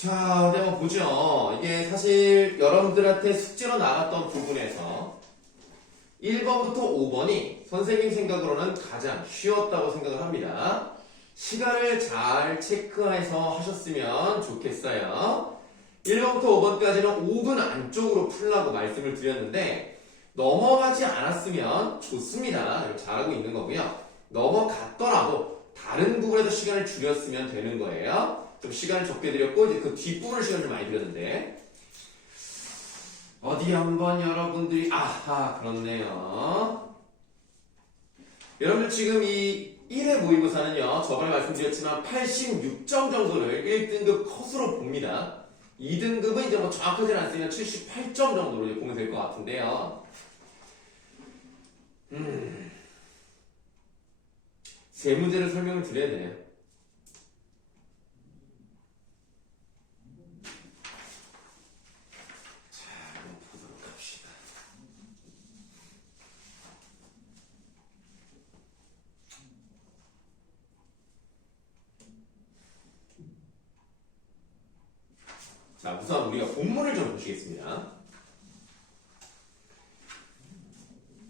자, 어디 한번 보죠. 이게 사실 여러분들한테 숙제로 나갔던 부분에서 1번부터 5번이 선생님 생각으로는 가장 쉬웠다고 생각을 합니다. 시간을 잘 체크해서 하셨으면 좋겠어요. 1번부터 5번까지는 5분 안쪽으로 풀라고 말씀을 드렸는데 넘어가지 않았으면 좋습니다. 잘하고 있는 거고요. 넘어갔더라도 다른 부분에서 시간을 줄였으면 되는 거예요. 좀 시간을 적게 드렸고 이제 그 뒷부분을 시간을 좀 많이 드렸는데 어디 한번 여러분들이 아하 그렇네요. 여러분들 지금 이 1회 모의고사는요 저번에 말씀드렸지만 86점 정도를 1등급 컷으로 봅니다. 2등급은 이제 뭐 정확하지는 않으면 78점 정도로 이제 보면 될 것 같은데요. 세 문제를 설명을 드려야 돼요. 자, 우선 우리가 본문을 좀 보시겠습니다.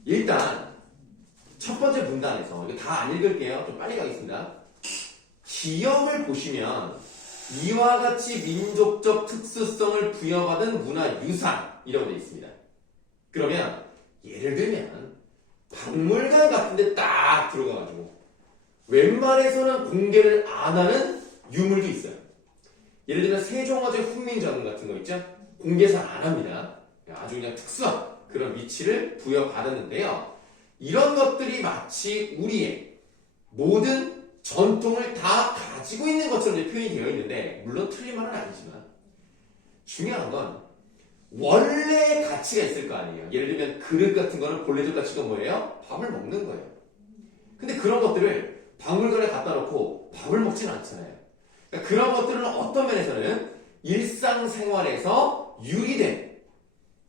일단 첫 번째 문단에서 이거 다 안 읽을게요. 좀 빨리 가겠습니다. 기역을 보시면 이와 같이 민족적 특수성을 부여받은 문화유산이라고 되어 있습니다. 그러면 예를 들면 박물관 같은 데 딱 들어가가지고 웬만해서는 공개를 안 하는 유물도 있어요. 예를 들면 세종어제 훈민정음 같은 거 있죠? 공개 잘 안 합니다. 아주 그냥 특수한 그런 위치를 부여받았는데요. 이런 것들이 마치 우리의 모든 전통을 다 가지고 있는 것처럼 표현이 되어 있는데 물론 틀린 말은 아니지만 중요한 건 원래의 가치가 있을 거 아니에요. 예를 들면 그릇 같은 거는 본래적 가치가 뭐예요? 밥을 먹는 거예요. 근데 그런 것들을 박물관에 갖다 놓고 밥을 먹지는 않잖아요. 그러니까 그런 것들은 어떤 면에서는 일상생활에서 유리된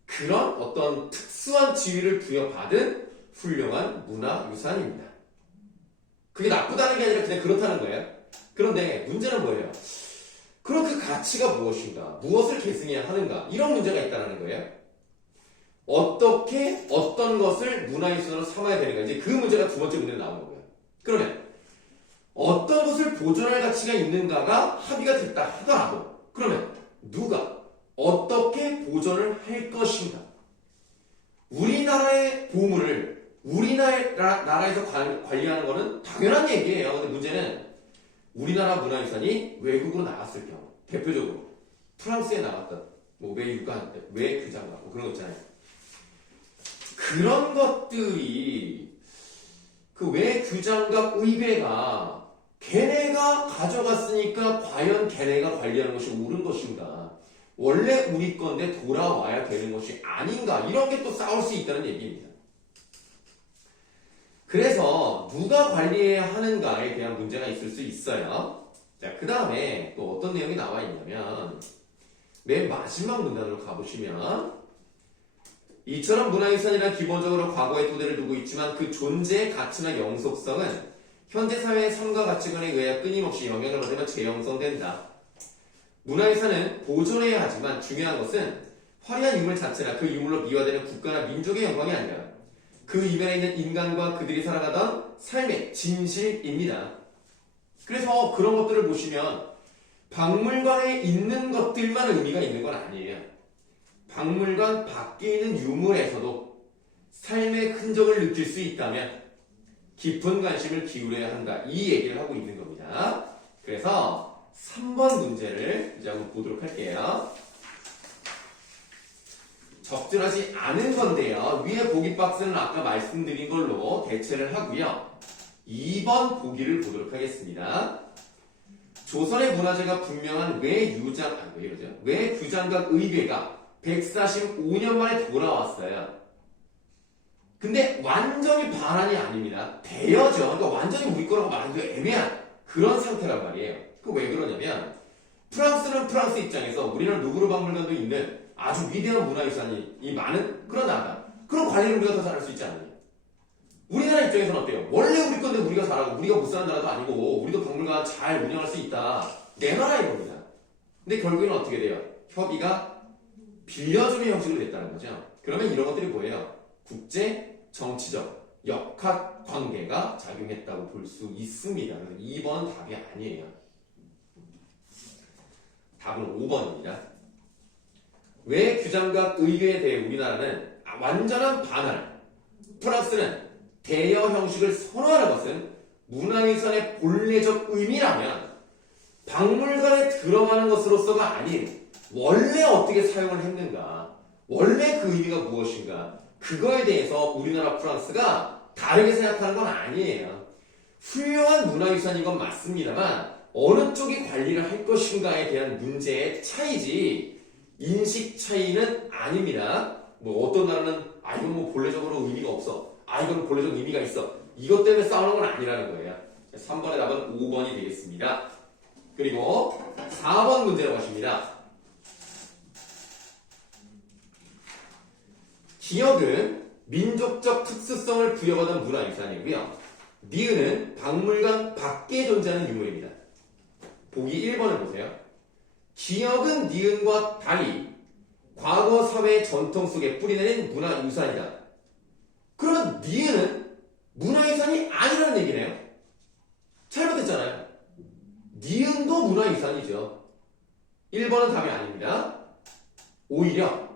그런 어떤 특수한 지위를 부여받은 훌륭한 문화유산입니다. 그게 나쁘다는 게 아니라 그냥 그렇다는 거예요. 그런데 문제는 뭐예요? 그럼 그 가치가 무엇인가? 무엇을 계승해야 하는가? 이런 문제가 있다는 거예요. 어떻게 어떤 것을 문화유산으로 삼아야 되는가? 이제 그 문제가 두 번째 문제로 나오는 거예요. 그러면 어떤 것을 보존할 가치가 있는가가 합의가 됐다 하더라도 그러면 누가 어떻게 보존을 할 것인가? 우리나라의 보물을 우리나라에서 관리하는 것은 당연한 얘기예요. 근데 문제는 우리나라 문화유산이 외국으로 나갔을 경우 대표적으로 프랑스에 나갔던 뭐 외유관, 외교장관 뭐 그런 거 있잖아요. 그런 것들이 그 외교장과 의회가 걔네가 가져갔으니까 과연 걔네가 관리하는 것이 옳은 것인가? 원래 우리 건데 돌아와야 되는 것이 아닌가? 이런 게 또 싸울 수 있다는 얘기입니다. 그래서 누가 관리해야 하는가에 대한 문제가 있을 수 있어요. 자, 그 다음에 또 어떤 내용이 나와 있냐면 맨 마지막 문단으로 가보시면 이처럼 문화유산이란 기본적으로 과거의 토대를 두고 있지만 그 존재의 가치나 영속성은 현대 사회의 삶과 가치관에 의해 끊임없이 영향을 받으며 재형성된다. 문화유산은 보존해야 하지만 중요한 것은 화려한 유물 자체나 그 유물로 미화되는 국가나 민족의 영광이 아니라 그 이면에 있는 인간과 그들이 살아가던 삶의 진실입니다. 그래서 그런 것들을 보시면 박물관에 있는 것들만 의미가 있는 건 아니에요. 박물관 밖에 있는 유물에서도 삶의 흔적을 느낄 수 있다면 깊은 관심을 기울여야 한다. 이 얘기를 하고 있는 겁니다. 그래서 3번 문제를 이제 한번 보도록 할게요. 적절하지 않은 건데요. 위에 보기 박스는 아까 말씀드린 걸로 대체를 하고요. 2번 보기를 보도록 하겠습니다. 조선의 문화재가 분명한 외규장각 의궤가 145년 만에 돌아왔어요. 근데 완전히 반환이 아닙니다. 대여죠. 그러니까 완전히 우리 거라고 말하기가 애매한 그런 상태란 말이에요. 그 왜 그러냐면 프랑스는 프랑스 입장에서 우리는 루브르 박물관도 있는 아주 위대한 문화유산이 많은 그런 나라다. 그런 관리를 우리가 더 잘할 수 있지 않느냐. 우리나라 입장에서는 어때요? 원래 우리 건데 우리가 잘하고 우리가 못 사는 나라도 아니고 우리도 박물관 잘 운영할 수 있다. 내 나라인 겁니다. 근데 결국에는 어떻게 돼요? 협의가 빌려주는 형식으로 됐다는 거죠. 그러면 이런 것들이 뭐예요? 국제 정치적 역학 관계가 작용했다고 볼 수 있습니다. 그래서 2번 답이 아니에요. 답은 5번입니다. 왜 규장각 의궤에 대해 우리나라는 완전한 반환, 프랑스는 대여 형식을 선호하는 것은 문화유산의 본래적 의미라면 박물관에 들어가는 것으로서가 아닌 원래 어떻게 사용을 했는가, 원래 그 의미가 무엇인가, 그거에 대해서 우리나라 프랑스가 다르게 생각하는 건 아니에요. 훌륭한 문화유산인 건 맞습니다만 어느 쪽이 관리를 할 것인가에 대한 문제의 차이지 인식 차이는 아닙니다. 뭐 어떤 나라는 이건 뭐 본래적으로 의미가 없어, 이건 본래적 의미가 있어, 이것 때문에 싸우는 건 아니라는 거예요. 3번의 답은 5번이 되겠습니다. 그리고 4번 문제로 가십니다. 기역은 민족적 특수성을 부여받은 문화유산이고요. 니은은 박물관 밖에 존재하는 유물입니다. 보기 1번을 보세요. 기역은 니은과 달리 과거 사회의 전통 속에 뿌리내린 문화유산이다. 그러면 니은은 문화유산이 아니라는 얘기네요. 잘못했잖아요. 니은도 문화유산이죠. 1번은 답이 아닙니다. 오히려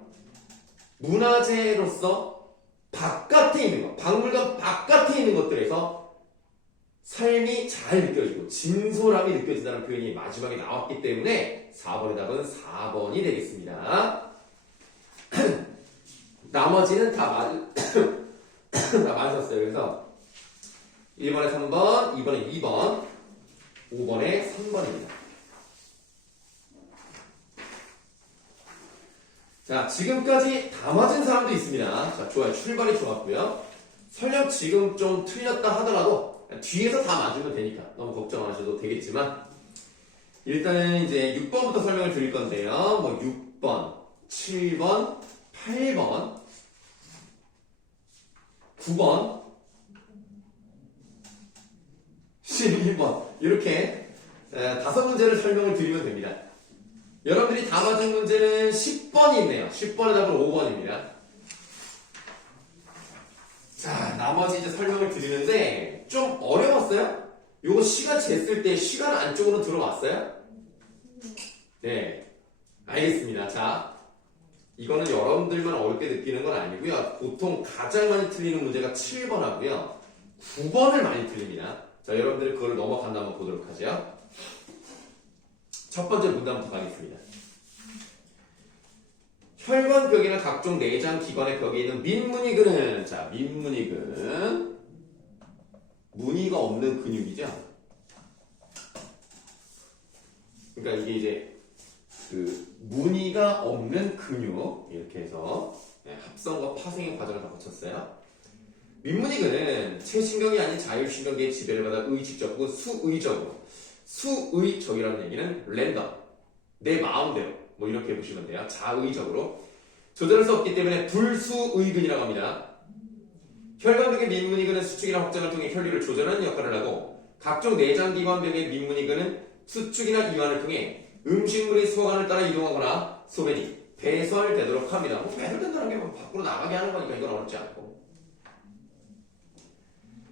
문화재로서 바깥에 있는 것, 박물관 바깥에 있는 것들에서 삶이 잘 느껴지고 진솔함이 느껴진다는 표현이 마지막에 나왔기 때문에 4번의 답은 4번이 되겠습니다. 나머지는 다 맞았어요. 그래서 1번에 3번, 2번에 2번, 5번에 3번입니다. 자, 지금까지 다 맞은 사람도 있습니다. 자, 좋아요. 출발이 좋았고요. 설령 지금 좀 틀렸다 하더라도 뒤에서 다 맞으면 되니까 너무 걱정 안 하셔도 되겠지만 일단은 이제 6번부터 설명을 드릴 건데요. 뭐 6번, 7번, 8번, 9번, 12번 이렇게 5문제를 설명을 드리면 됩니다. 여러분들이 다 맞은 문제는 10번이 있네요. 10번의 답은 5번입니다. 자, 나머지 이제 설명을 드리는데 좀 어려웠어요? 요거 시간 쟀을 때 시간 안쪽으로 들어왔어요? 네, 알겠습니다. 자, 이거는 여러분들만 어렵게 느끼는 건 아니고요. 보통 가장 많이 틀리는 문제가 7번 하고요. 9번을 많이 틀립니다. 자, 여러분들 그걸 넘어간다 한번 보도록 하죠. 첫 번째 문단부터 가겠습니다. 혈관 벽이나 각종 내장 기관의 벽에 있는 민문이근은, 자, 민문이근 무늬가 없는 근육이죠. 그러니까 이게 이제 그 무늬가 없는 근육 이렇게 해서 합성과 파생의 과정을 다 거쳤어요. 민문이근은 체신경이 아닌 자율신경계의 지배를 받아 의식적 혹은 수의적으로, 수의적이라는 얘기는 랜덤, 내 마음대로 뭐 이렇게 보시면 돼요. 자의적으로 조절할 수 없기 때문에 불수의근이라고 합니다. 혈관벽의 민문이근은 수축이나 확장을 통해 혈류를 조절하는 역할을 하고 각종 내장기관벽의 민문이근은 수축이나 이완을 통해 음식물의 소관을 따라 이동하거나 소변이 배설되도록 합니다. 뭐 배설된다는 게 뭐 밖으로 나가게 하는 거니까 이건 어렵지 않고.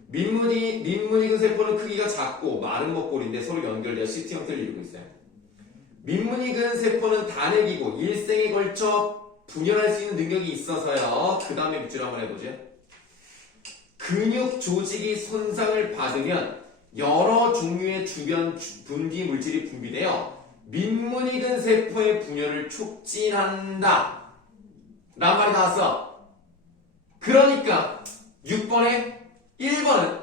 민문이근 세포는 크기가 작고 마른 먹골인데 서로 연결되어 시트 형태를 이루고 있어요. 민문이근 세포는 단핵이고 일생에 걸쳐 분열할 수 있는 능력이 있어서요. 그 다음에 밑줄 한번 해보죠. 근육 조직이 손상을 받으면 여러 종류의 주변 분비 물질이 분비되어 민문이근 세포의 분열을 촉진한다 라는 말이 나왔어. 그러니까 6번에 2번은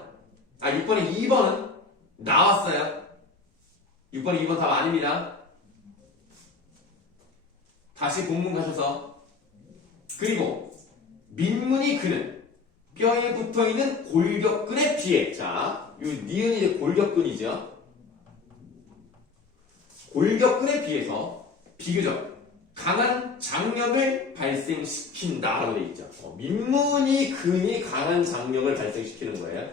나왔어요. 6번, 2번 답 아닙니다. 다시 본문 가셔서. 그리고 민문이근은 뼈에 붙어있는 골격근에 비해, 자, 이 니은이 이제 골격근이죠. 골격근에 비해서 비교적 강한 장력을 발생시킨다라고 되어 있죠. 민문이근이 강한 장력을 발생시키는 거예요.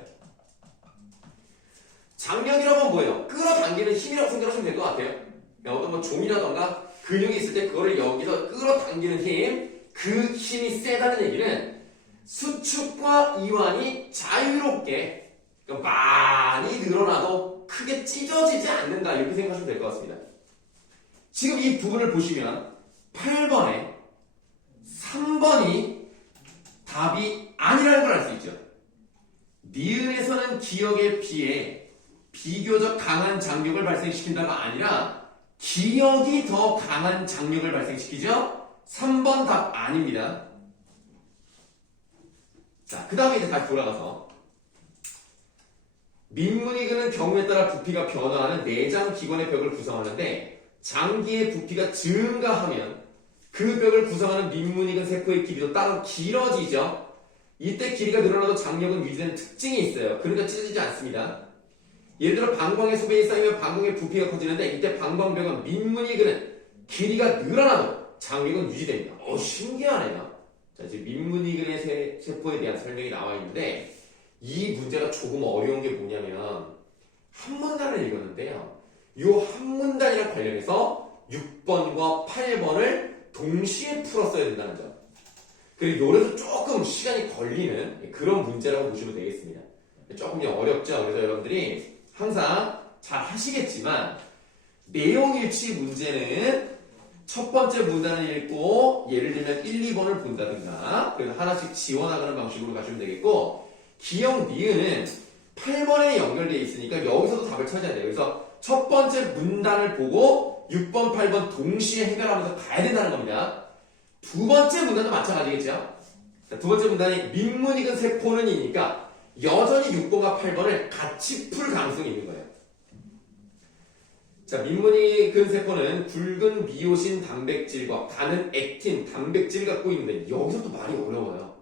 장력이라고 하면 뭐예요? 끌어당기는 힘이라고 생각하시면 될 것 같아요. 어떤 뭐 종이라던가 근육이 있을 때 그거를 여기서 끌어당기는 힘, 그 힘이 세다는 얘기는 수축과 이완이 자유롭게 그러니까 많이 늘어나도 크게 찢어지지 않는다 이렇게 생각하시면 될 것 같습니다. 지금 이 부분을 보시면 8번에 3번이 답이 아니라는 걸 알 수 있죠. 니은에서는 기역에 비해 비교적 강한 장력을 발생시킨다가 아니라 기역이 더 강한 장력을 발생시키죠. 3번 답 아닙니다. 자, 그 다음에 이제 다시 돌아가서 민문이 그는 경우에 따라 부피가 변화하는 내장 기관의 벽을 구성하는데 장기의 부피가 증가하면 그 벽을 구성하는 민문이근 세포의 길이도 따로 길어지죠. 이때 길이가 늘어나도 장력은 유지되는 특징이 있어요. 그러니까 찢어지지 않습니다. 예를 들어 방광의 소변이 쌓이면 방광의 부피가 커지는데 이때 방광벽은 민문이근은 길이가 늘어나도 장력은 유지됩니다. 신기하네요. 자, 지금 민문이근의 세포에 대한 설명이 나와 있는데 이 문제가 조금 어려운 게 뭐냐면 한 문단을 읽었는데요. 이 한 문단이랑 관련해서 6번과 8번을 동시에 풀었어야 된다는 점. 그리고 요래서 조금 시간이 걸리는 그런 문제라고 보시면 되겠습니다. 조금 어렵죠. 그래서 여러분들이 항상 잘 하시겠지만 내용일치 문제는 첫 번째 문단을 읽고 예를 들면 1, 2번을 본다든가 그래서 하나씩 지워나가는 방식으로 가시면 되겠고 기역 니은은 8번에 연결되어 있으니까 여기서도 답을 찾아야 돼요. 그래서 첫 번째 문단을 보고 6번, 8번 동시에 해결하면서 가야 된다는 겁니다. 두 번째 문단도 마찬가지겠죠. 두 번째 문단이 민문이근 세포는 이니까 여전히 6번과 8번을 같이 풀 가능성이 있는 거예요. 자, 민문이근 세포는 굵은 미오신 단백질과 가는 액틴 단백질을 갖고 있는데 여기서 또 말이 어려워요.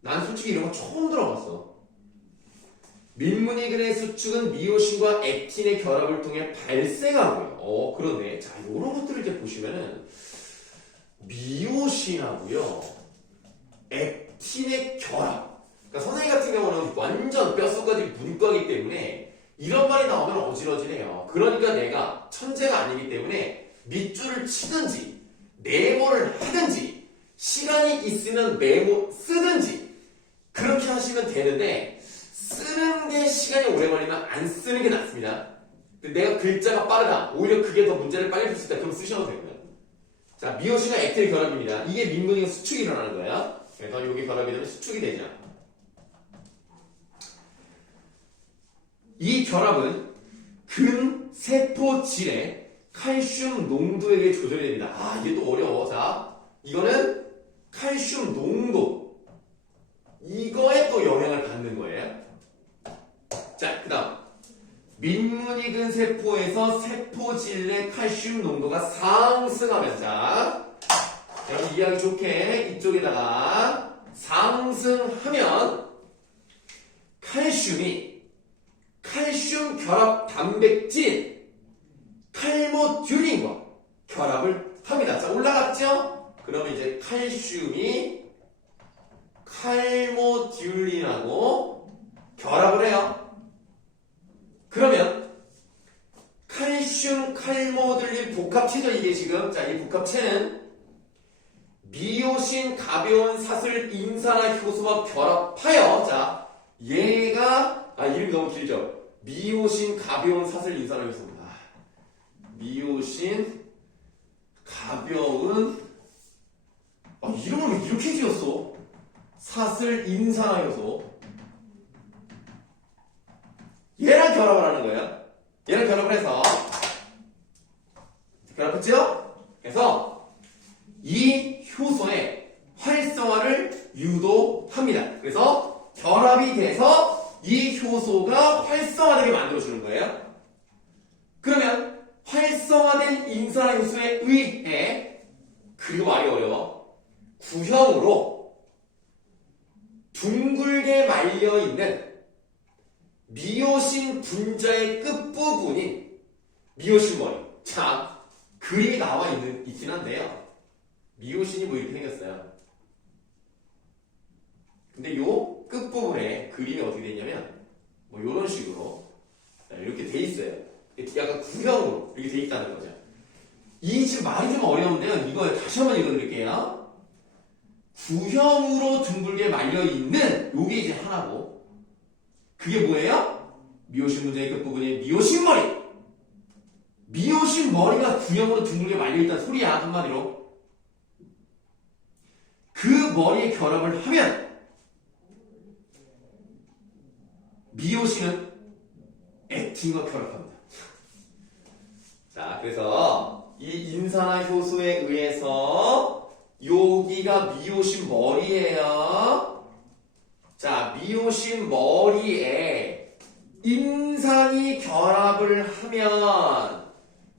난 솔직히 이런 거 처음 들어봤어. 민문이근의 수축은 미오신과 액틴의 결합을 통해 발생하고요. 그러네. 자, 이런 것들을 이제 보시면은 미오신하고요, 액틴의 결합. 그러니까 선생님 같은 경우는 완전 뼛속까지 문과이기 때문에 이런 말이 나오면 어지러지네요. 그러니까 내가 천재가 아니기 때문에 밑줄을 치든지 메모를 하든지 시간이 있으면 메모 쓰든지 그렇게 하시면 되는데 쓰는 게 시간이 오래 걸리면 안 쓰는 게 낫습니다. 내가 글자가 빠르다. 오히려 그게 더 문제를 빨리 풀 수 있다. 그럼 쓰셔도 되고요. 자, 미오신과 액틴의 결합입니다. 이게 민문이근 수축이 일어나는 거야. 그래서 여기 결합이 되면 수축이 되죠. 이 결합은 근세포질의 칼슘 농도에 의해 조절이 됩니다. 이게 또 어려워. 자, 이거는 칼슘 농도. 이거에 또 영향을 받는 거예요. 자, 그 다음. 민문이근 세포에서 세포질 내 칼슘 농도가 상승하면, 자, 여러분 이해하기 좋게 이쪽에다가 상승하면 칼슘이 칼슘 결합 단백질 칼모듈린과 결합을 합니다. 자, 올라갔죠? 그러면 이제 칼슘이 칼모듈린하고 결합을 해요. 그러면 칼슘 칼모듈린 복합체죠. 이게 지금. 자, 이 복합체는 미오신 가벼운 사슬 인산화 효소와 결합하여, 자, 얘가 이름이 너무 길죠. 미오신 가벼운 사슬 인산화 효소입니다. 미오신 가벼운 이름을 왜 이렇게 지었어? 사슬 인산화 효소. 얘랑 결합을 하는 거예요. 얘랑 결합을 해서 결합했죠? 그래서 이 효소의 활성화를 유도합니다. 그래서 결합이 돼서 이 효소가 활성화되게 만들어주는 거예요. 그러면 활성화된 인산화 효소에 의해, 그리고 말이 어려워, 구형으로 둥글게 말려있는 미오신 분자의 끝부분인 미오신 머리. 자, 그림이 나와 있긴 한데요. 미오신이 뭐 이렇게 생겼어요. 근데 요 끝부분에 그림이 어떻게 돼 있냐면 뭐 요런 식으로 이렇게 돼 있어요. 약간 구형으로 이렇게 돼 있다는 거죠. 이 지금 말이 좀 어려운데요. 이거 다시 한번 읽어드릴게요. 구형으로 둥글게 말려있는 요게 이제 하나고 그게 뭐예요? 미오신 문제의 끝부분이 미오신 머리. 미오신 머리가 구형으로 둥글게 말려있다는 소리야. 한마디로. 그 머리에 결합을 하면 미오신은 액틴과 결합합니다. 자, 그래서 이 인산화 효소에 의해서 여기가 미오신 머리예요. 자, 미오신 머리에 인산이 결합을 하면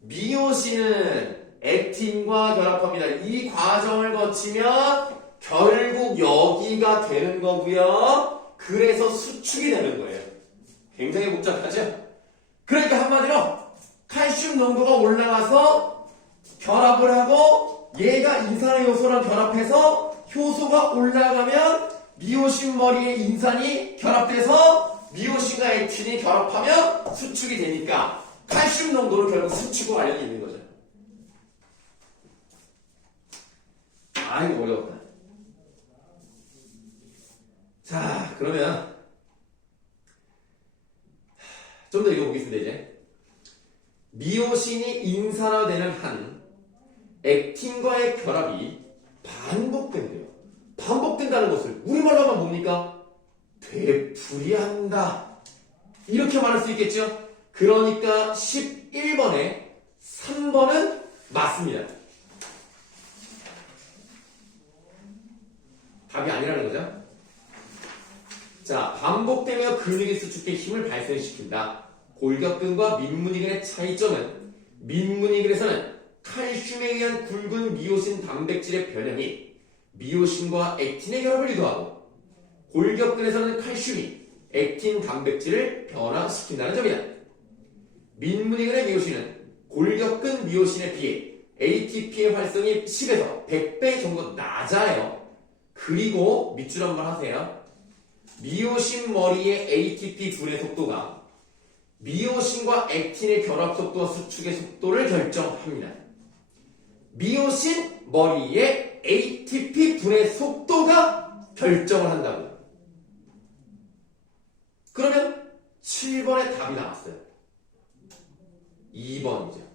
미오신은 액틴과 결합합니다. 이 과정을 거치면 결국 여기가 되는 거고요. 그래서 수축이 되는 거예요. 굉장히 복잡하죠? 그러니까 한마디로 칼슘 농도가 올라가서 결합을 하고 얘가 인산화 요소랑 결합해서 효소가 올라가면 미오신 머리에 인산이 결합돼서 미오신과 액틴이 결합하면 수축이 되니까 칼슘 농도는 결국 수축과 관련이 있는 거죠. 아, 이거 어려웠다. 자, 그러면 좀 더 읽어보겠습니다. 이제 미오신이 인산화되는 한 액틴과의 결합이 반복된대요. 반복된다는 것을 우리말로 하면 뭡니까? 되풀이한다. 이렇게 말할 수 있겠죠? 그러니까 11번에 3번은 맞습니다. 답이 아니라는 거죠. 자, 반복되며 근육의 수축에 힘을 발생시킨다. 골격근과 민문이근의 차이점은 민문이근에서는 칼슘에 의한 굵은 미오신 단백질의 변형이 미오신과 액틴의 결합을 유도하고 골격근에서는 칼슘이 액틴 단백질을 변화시킨다는 점이다. 민문이근의 미오신은 골격근 미오신에 비해 ATP의 활성이 10에서 100배 정도 낮아요. 그리고 밑줄 한번 하세요. 미오신 머리의 ATP 분해 속도가 미오신과 액틴의 결합 속도와 수축의 속도를 결정합니다. 미오신 머리의 ATP 분해 속도가 결정을 한다고요. 그러면 7번의 답이 나왔어요. 2번이죠.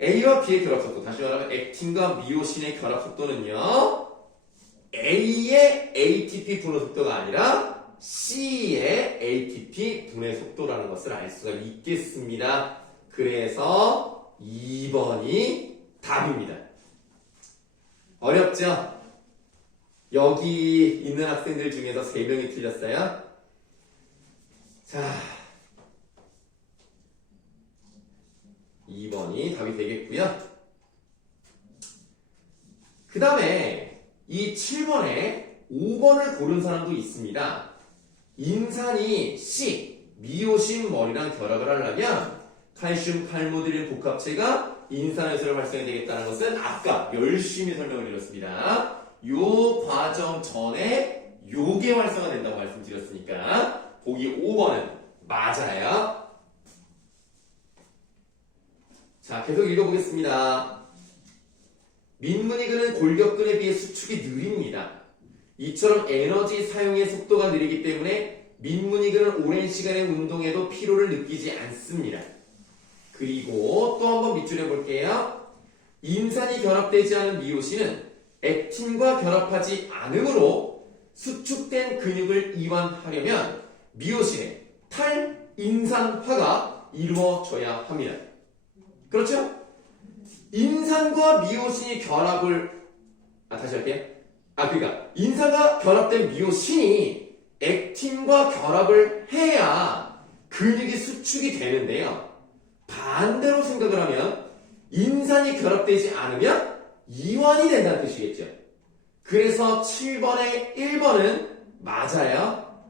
A와 B의 결합 속도, 다시 말하면 액틴과 미오신의 결합 속도는요, A의 ATP 분해 속도가 아니라 C의 ATP 분해 속도라는 것을 알 수가 있겠습니다. 그래서 2번이 답입니다. 어렵죠? 여기 있는 학생들 중에서 3명이 틀렸어요. 자, 2번이 답이 되겠고요. 그 다음에 이 7번에 5번을 고른 사람도 있습니다. 인산이 C, 미오신 머리랑 결합을 하려면 칼슘, 칼모드린 복합체가 인산화효소를 발생해야 되겠다는 것은 아까 열심히 설명을 드렸습니다. 요 과정 전에 요게 활성화 된다고 말씀드렸으니까 보기 5번은 맞아요. 자, 계속 읽어보겠습니다. 민문이근은 골격근에 비해 수축이 느립니다. 이처럼 에너지 사용의 속도가 느리기 때문에 민문이근은 오랜 시간의 운동에도 피로를 느끼지 않습니다. 그리고 또 한번 밑줄여 볼게요. 인산이 결합되지 않은 미오신은 액틴과 결합하지 않으므로 수축된 근육을 이완하려면 미오신의 탈인산화가 이루어져야 합니다. 그렇죠? 인산과 미오신이 결합을 다시 할게요. 그러니까 인산과 결합된 미오신이 액틴과 결합을 해야 근육이 수축이 되는데요. 반대로 생각을 하면 인산이 결합되지 않으면 이완이 된다는 뜻이겠죠. 그래서 7번에 1번은 맞아요.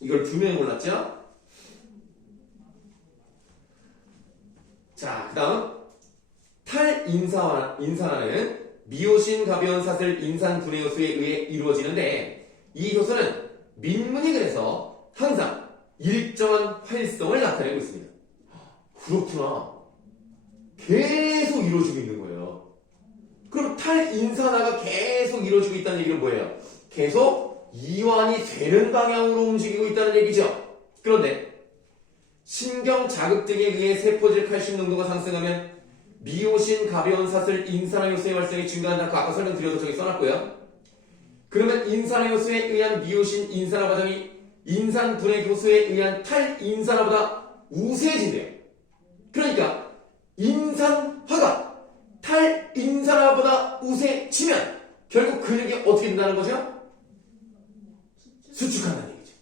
이걸 2명이 골랐죠? 자, 그 다음 탈인산화는 미오신 가벼운 사슬 인산 분해 효소에 의해 이루어지는데 이 효소는 민문이근에서 항상 일정한 활성을 나타내고 있습니다. 그렇구나. 계속 이루어지고 있는 거예요. 그럼 탈인산화가 계속 이루어지고 있다는 얘기는 뭐예요? 계속 이완이 되는 방향으로 움직이고 있다는 얘기죠. 그런데 신경 자극 등에 의해 세포질 칼슘 농도가 상승하면 미오신 가벼운 사슬 인산화 효소의 활성이 증가한다. 아까 설명드려서 저기 써놨고요. 그러면 인산화 효소에 의한 미오신 인산화 과정이 인산 분해 효소에 의한 탈인산화보다 우세해진대요. 그러니까 인산화가 탈인산화보다 우세해지면 결국 근육이 어떻게 된다는 거죠? 수축한다는 얘기죠.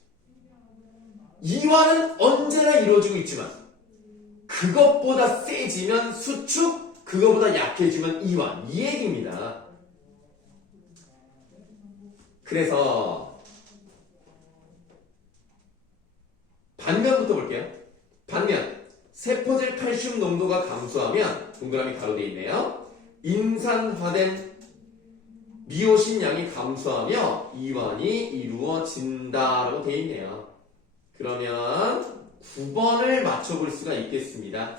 이완은 언제나 이루어지고 있지만 그것보다 세지면 수축, 그것보다 약해지면 이완. 이 얘기입니다. 그래서 반면부터 볼게요. 반면 세포질 칼슘 농도가 감소하면 동그라미 가로되어 있네요. 인산화된 미오신 양이 감소하며 이완이 이루어진다라고 되어 있네요. 그러면 9번을 맞춰볼 수가 있겠습니다.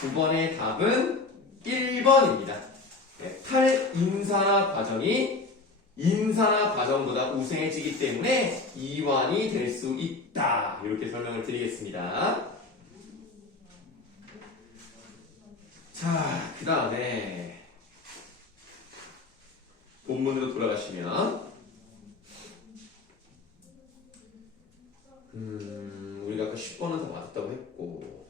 9번의 답은 1번입니다. 네, 탈인산화 과정이 인산화 과정보다 우세해지기 때문에 이완이 될 수 있다. 이렇게 설명을 드리겠습니다. 자, 그 다음에 본문으로 돌아가시면 우리가 아까 10번은 다 맞았다고 했고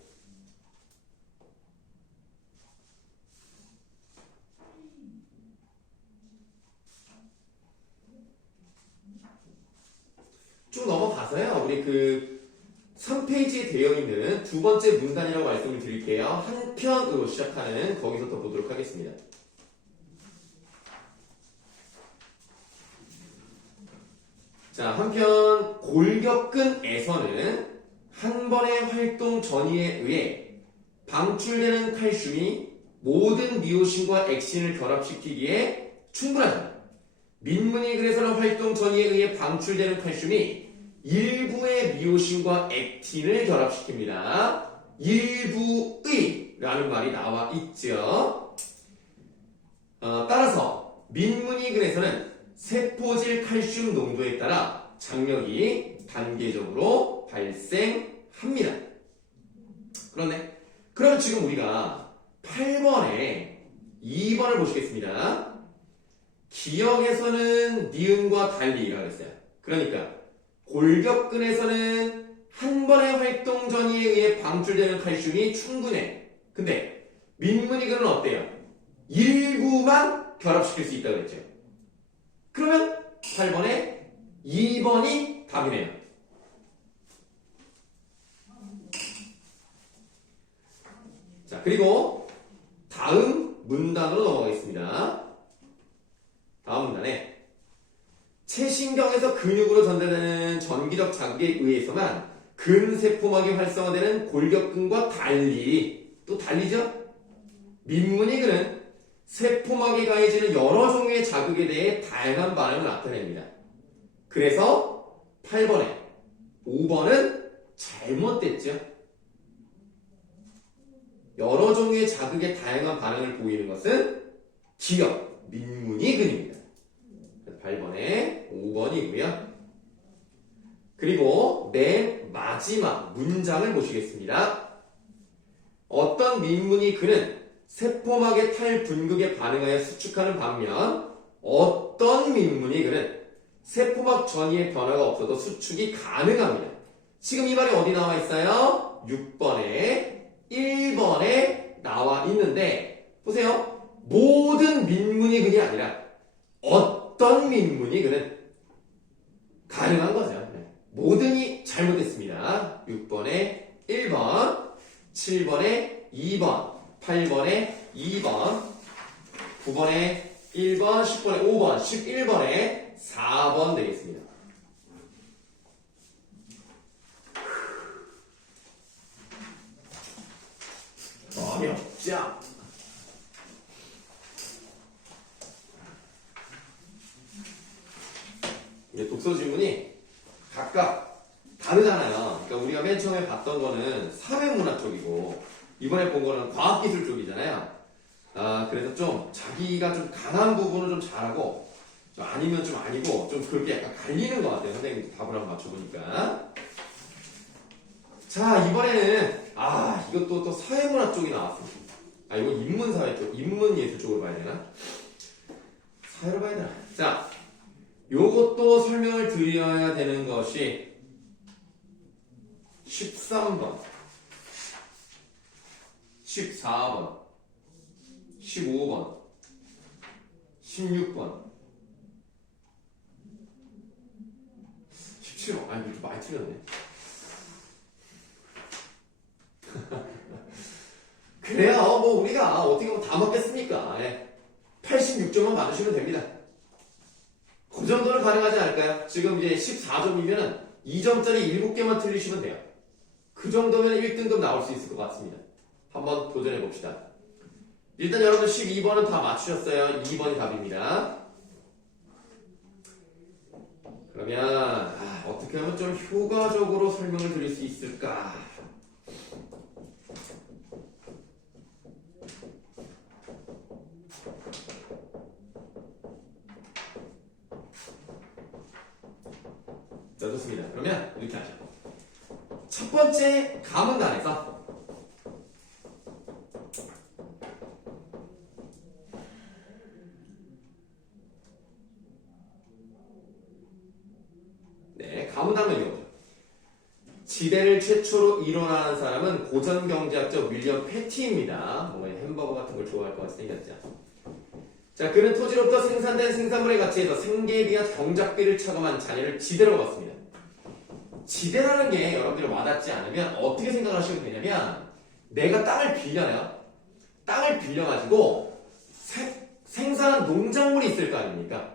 쭉 넘어가서요. 우리 그 3페이지에 되어 있는 두 번째 문단이라고 말씀을 드릴게요. 한 편으로 시작하는 거기서부터 보도록 하겠습니다. 자, 한편 골격근에서는 한 번의 활동 전이에 의해 방출되는 칼슘이 모든 미오신과 액신을 결합시키기에 충분하다. 민문이글에서는 활동 전이에 의해 방출되는 칼슘이 일부의 미오신과 액틴을 결합시킵니다. 일부의 라는 말이 나와 있죠. 따라서 민문이글에서는 세포질 칼슘 농도에 따라 장력이 단계적으로 발생합니다. 그런데 그럼 지금 우리가 8번에 2번을 보시겠습니다. 기역에서는 니은과 달리라고 했어요. 그러니까 골격근에서는 한 번의 활동 전이에 의해 방출되는 칼슘이 충분해. 근데 민문이근은 어때요? 일부만 결합시킬 수 있다고 했죠. 그러면 8번에 2번이 답이네요. 자, 그리고 다음 문단으로 넘어가겠습니다. 다음 문단에 체신경에서 근육으로 전달되는 전기적 자극에 의해서만 근세포막이 활성화되는 골격근과 달리 또 달리죠? 민문이근은 세포막에 가해지는 여러 종류의 자극에 대해 다양한 반응을 나타냅니다. 그래서 8번에 5번은 잘못됐죠. 여러 종류의 자극에 다양한 반응을 보이는 것은 기역, 민문이근입니다. 8번에 5번이고요. 그리고 맨 마지막 문장을 보시겠습니다. 어떤 민문이근은 세포막의 탈분극에 반응하여 수축하는 반면 어떤 민문이근은 세포막 전이의 변화가 없어도 수축이 가능합니다. 지금 이 말이 어디 나와 있어요? 6번에 1번에 나와 있는데 보세요. 모든 민문이근이 아니라 어떤 민문이근은 가능한 거죠. 네. 모든이 잘못됐습니다. 6번에 1번, 7번에 2번, 8번에 2번, 9번에 1번, 10번에 5번, 11번에 4번 되겠습니다. 어렵죠? 이제 독서 지문이 각각 다르잖아요. 그러니까 우리가 맨 처음에 봤던 거는 사회문화 쪽이고 이번에 본 거는 과학기술 쪽이잖아요. 그래서 좀 자기가 좀 강한 부분은 좀 잘하고 좀 아니면 좀 아니고 좀 그렇게 약간 갈리는 것 같아요. 선생님 답을 한번 맞춰보니까. 자, 이번에는 이것도 또 사회문화 쪽이 나왔습니다. 이거 인문사회 쪽, 인문예술 쪽으로 봐야 되나? 사회로 봐야 되나? 자, 요것도 설명을 드려야 되는 것이 13번, 14번, 15번, 16번, 17번. 이거 좀 많이 틀렸네. 그래요. 뭐 우리가 어떻게 보면 다 먹겠습니까? 86점만 받으시면 됩니다. 그 정도는 가능하지 않을까요? 지금 이제 14점이면 2점짜리 7개만 틀리시면 돼요. 그 정도면 1등급 나올 수 있을 것 같습니다. 한번 도전해 봅시다. 일단 여러분들 12번은 다 맞추셨어요. 2번이 답입니다. 그러면 어떻게 하면 좀 효과적으로 설명을 드릴 수 있을까? 자, 좋습니다. 그러면 이렇게 하죠. 첫 번째 가문단에서 가문단을 이용하죠. 지대를 최초로 이뤄낸 사람은 고전 경제학자 윌리엄 패티입니다. 뭔가 햄버거 같은 걸 좋아할 것 같이 생겼죠. 자, 그는 토지로부터 생산된 생산물의 가치에서 생계에 비한 경작비를 차감한 자녀를 지대로 봤습니다. 지대라는 게 여러분들이 와닿지 않으면 어떻게 생각하시면 되냐면 내가 땅을 빌려요. 땅을 빌려가지고 생산한 농작물이 있을 거 아닙니까?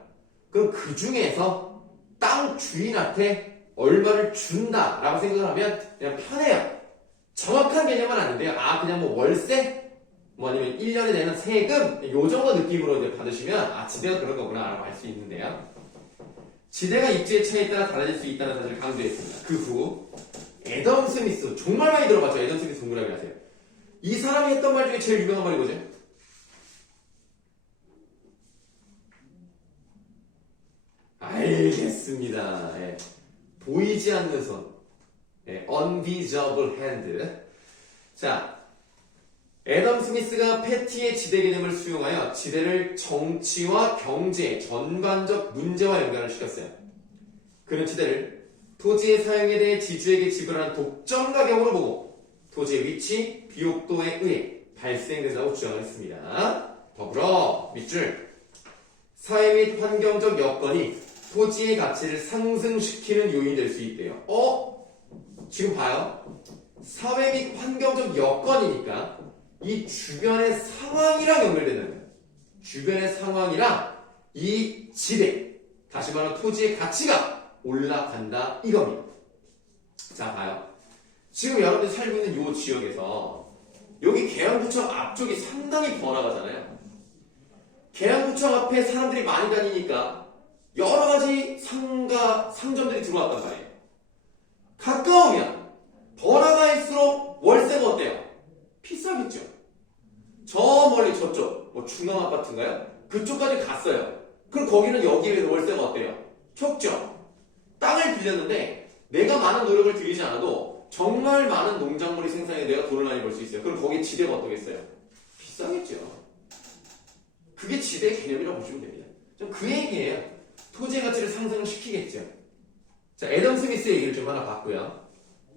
그럼 그 중에서 땅 주인한테 얼마를 준다라고 생각을 하면 그냥 편해요. 정확한 개념은 아닌데요. 그냥 뭐 월세? 뭐 아니면 1년에 내는 세금? 요 정도 느낌으로 이제 받으시면 지대가 그런 거구나 라고 알 수 있는데요. 지대가 입지의 차이에 따라 달라질 수 있다는 사실을 강조했습니다. 그 후 애덤 스미스, 정말 많이 들어봤죠. 애덤 스미스 동그라미 하세요. 이 사람이 했던 말 중에 제일 유명한 말이 뭐죠? 알겠습니다. 보이지 않는 손, unvisible hand. 자, 애덤 스미스가 패티의 지대 개념을 수용하여 지대를 정치와 경제, 전반적 문제와 연관을 시켰어요. 그는 지대를 토지의 사용에 대해 지주에게 지불하는 독점 가격으로 보고 토지의 위치, 비옥도에 의해 발생된다고 주장을 했습니다. 더불어 밑줄 사회 및 환경적 여건이 토지의 가치를 상승시키는 요인이 될 수 있대요. 지금 봐요. 사회 및 환경적 여건이니까 이 주변의 상황이랑 연결되는 거예요. 주변의 상황이랑 이 지대, 다시 말하면 토지의 가치가 올라간다 이겁니다. 자, 봐요. 지금 여러분들이 살고 있는 이 지역에서 여기 계양구청 앞쪽이 상당히 번화가잖아요. 계양구청 앞에 사람들이 많이 다니니까 여러 가지 상점들이 들어왔단 말이에요. 가까우면 번화가일수록 월세가 어때요? 비싸겠죠. 저 멀리 저쪽 뭐 중앙 아파트인가요? 그쪽까지 갔어요. 그럼 거기는 여기에 비해서 월세가 어때요? 적죠. 땅을 빌렸는데 내가 많은 노력을 들이지 않아도 정말 많은 농작물이 생산해 내가 돈을 많이 벌 수 있어요. 그럼 거기 지대가 어떠겠어요? 비싸겠죠. 그게 지대 개념이라고 보시면 됩니다. 좀 그 얘기예요. 토지의 가치를 상승시키겠죠. 자, 애덤 스미스의 얘기를 좀 하나 봤고요.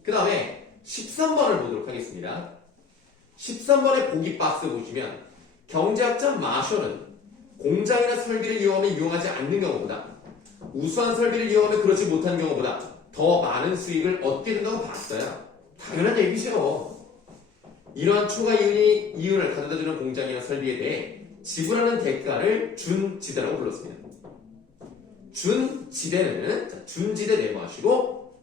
그 다음에 13번을 보도록 하겠습니다. 13번의 보기 박스 보시면 경제학자 마셜은 공장이나 설비를 이용하면 이용하지 않는 경우보다 우수한 설비를 이용하면 그렇지 못한 경우보다 더 많은 수익을 얻게 된다고 봤어요. 당연한 얘기죠. 이러한 초과 이윤을 가져다주는 공장이나 설비에 대해 지불하는 대가를 준지대라고 불렀습니다. 준지대는 준지대 네모하시고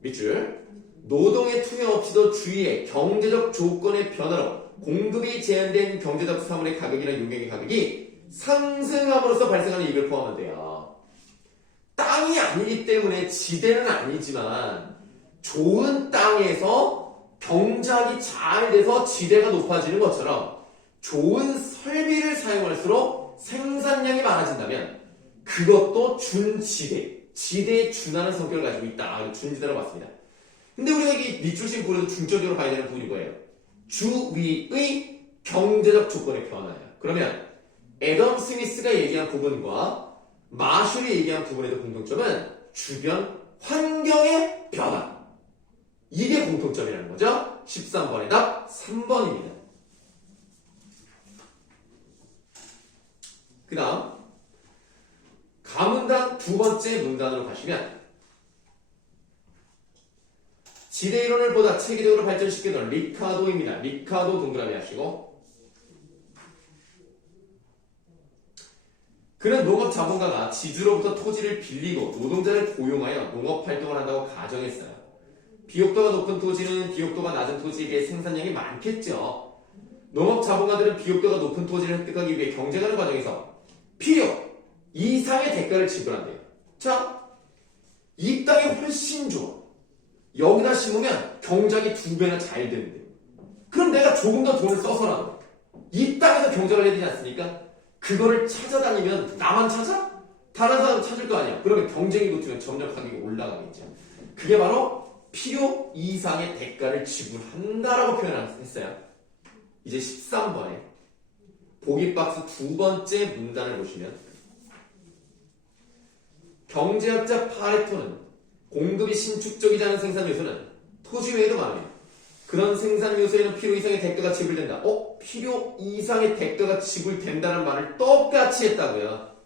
밑줄 노동의 투여 없이도 주위의 경제적 조건의 변화로 공급이 제한된 경제적 사물의 가격이나 용역의 가격이 상승함으로써 발생하는 이익을 포함한대요. 땅이 아니기 때문에 지대는 아니지만 좋은 땅에서 경작이 잘 돼서 지대가 높아지는 것처럼 좋은 설비를 사용할수록 생산량이 많아진다면 그것도 준지대, 지대에 준하는 성격을 가지고 있다. 준지대라고 봤습니다. 근데 우리가 이 밑줄 친 부분에서 중점적으로 봐야 되는 부분이 뭐예요? 주위의 경제적 조건의 변화예요. 그러면 애덤 스미스가 얘기한 부분과 마셜이 얘기한 부분에도 공통점은 주변 환경의 변화. 이게 공통점이라는 거죠. 13번의 답 3번입니다. 그 다음 가문단 두 번째 문단으로 가시면 지대이론을 보다 체계적으로 발전시키던 리카도입니다. 리카도 동그라미 하시고 그는 농업 자본가가 지주로부터 토지를 빌리고 노동자를 고용하여 농업활동을 한다고 가정했어요. 비옥도가 높은 토지는 비옥도가 낮은 토지에 비해 생산량이 많겠죠. 농업 자본가들은 비옥도가 높은 토지를 획득하기 위해 경쟁하는 과정에서 필요 이상의 대가를 지불한대요. 자, 이 땅이 훨씬 좋아. 여기다 심으면 경작이 2배나 잘 되는데 그럼 내가 조금 더 돈을 써서라도 이 땅에서 경작을 해야 되지 않습니까? 그거를 찾아다니면 나만 찾아? 다른 사람 찾을 거 아니야. 그러면 경쟁이 높으면 점점 가격이 올라가겠죠. 그게 바로 필요 이상의 대가를 지불한다라고 표현했어요. 이제 13번에 보기 박스 두 번째 문단을 보시면 경제학자 파레토는 공급이 신축적이지 않은 생산 요소는 토지 외에도 많아요. 그런 생산 요소에는 필요 이상의 대가가 지불된다. 필요 이상의 대가가 지불된다는 말을 똑같이 했다고요.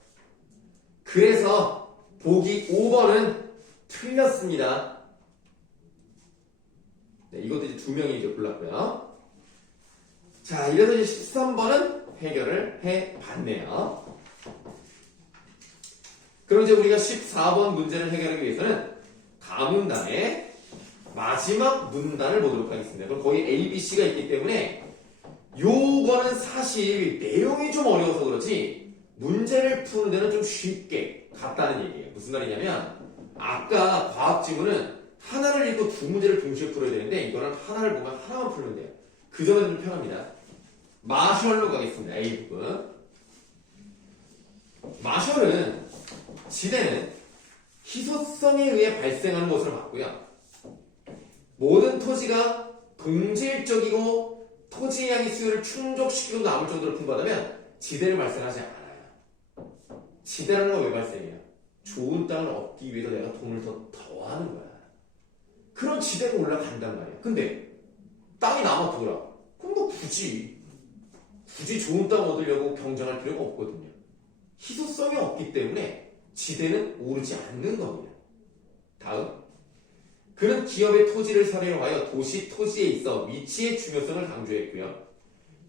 그래서 보기 5번은 틀렸습니다. 네, 이것도 이제 두 명이 이제 골랐고요. 자, 이래서 이제 13번은 해결을 해봤네요. 그럼 이제 우리가 14번 문제를 해결하기 위해서는 가문단의 마지막 문단을 보도록 하겠습니다. 그럼 거기 A, B, C가 있기 때문에 요거는 사실 내용이 좀 어려워서 그렇지 문제를 푸는 데는 좀 쉽게 갔다는 얘기예요. 무슨 말이냐면 아까 과학 지문은 하나를 읽고 두 문제를 동시에 풀어야 되는데 이거는 하나를 보면 하나만 풀면 돼요. 그 점은 좀 편합니다. 마셜로 가겠습니다. A 부분. 마셜은 지대는 희소성에 의해 발생하는 것으로 봤고요. 모든 토지가 동질적이고 토지의 양의 수요를 충족시키고 남을 정도로 풍부하다면 지대를 발생하지 않아요. 지대라는 건 왜 발생해요? 좋은 땅을 얻기 위해서 내가 돈을 더하는 거야. 그럼 지대가 올라간단 말이야. 근데 땅이 남아돌아. 그럼 뭐 굳이 좋은 땅 얻으려고 경쟁할 필요가 없거든요. 희소성이 없기 때문에 지대는 오르지 않는 겁니다. 다음. 그는 기업의 토지를 사려하여 도시 토지에 있어 위치의 중요성을 강조했고요.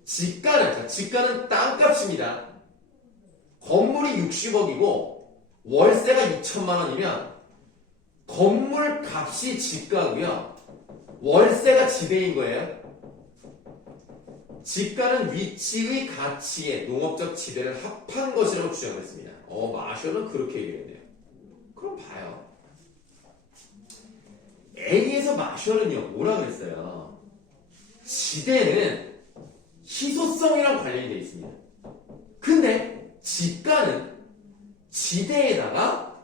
지가는 땅값입니다. 건물이 60억이고 월세가 2천만 원이면 건물 값이 지가고요. 월세가 지대인 거예요. 지가는 위치의 가치에 농업적 지대를 합한 것이라고 주장했습니다. 마셜은 그렇게 얘기했네요. 그럼 봐요. A에서 마셜은요, 뭐라 그랬어요? 지대는 희소성이랑 관련이 되어 있습니다. 근데 지가는 지대에다가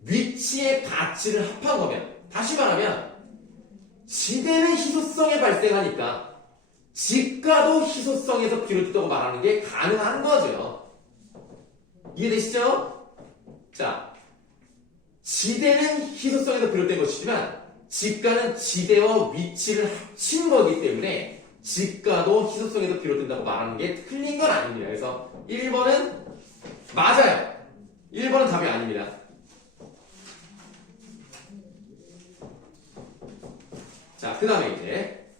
위치의 가치를 합한 거면, 다시 말하면 지대는 희소성에 발생하니까 지가도 희소성에서 비롯됐다고 말하는 게 가능한 거죠. 이해되시죠? 자, 지대는 희소성에서 비롯된 것이지만 지가는 지대와 위치를 합친 거기 때문에 지가도 희소성에서 비롯된다고 말하는 게 틀린 건 아닙니다. 그래서 1번은 맞아요. 1번은 답이 아닙니다. 자, 그 다음에 이제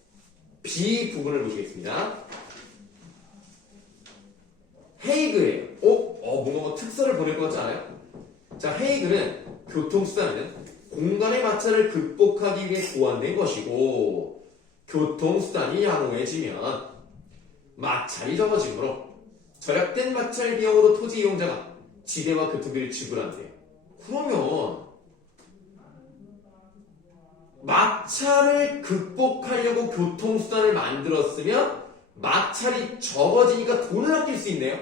B 부분을 보시겠습니다. 헤이그예요. 뭔가 뭐 특설을 보낼 것 같지 않아요? 자, 헤이그는 교통수단은 공간의 마찰을 극복하기 위해 고안된 것이고 교통수단이 양호해지면 마찰이 적어지므로 절약된 마찰 비용으로 토지 이용자가 지대와 교통비를 지불한대요. 그러면 마찰을 극복하려고 교통수단을 만들었으면 마찰이 적어지니까 돈을 아낄 수 있네요.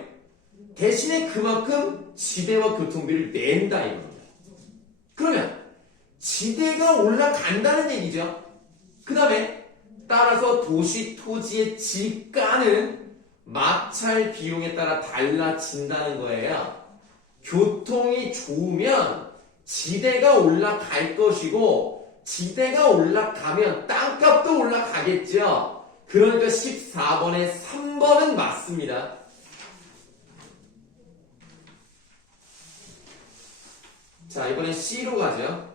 대신에 그만큼 지대와 교통비를 낸다 이겁니다. 그러면 지대가 올라간다는 얘기죠. 그 다음에 따라서 도시 토지의 지가는 마찰 비용에 따라 달라진다는 거예요. 교통이 좋으면 지대가 올라갈 것이고 지대가 올라가면 땅값도 올라가겠죠. 그러니까 14번에 3번은 맞습니다. 자, 이번엔 C로 가죠.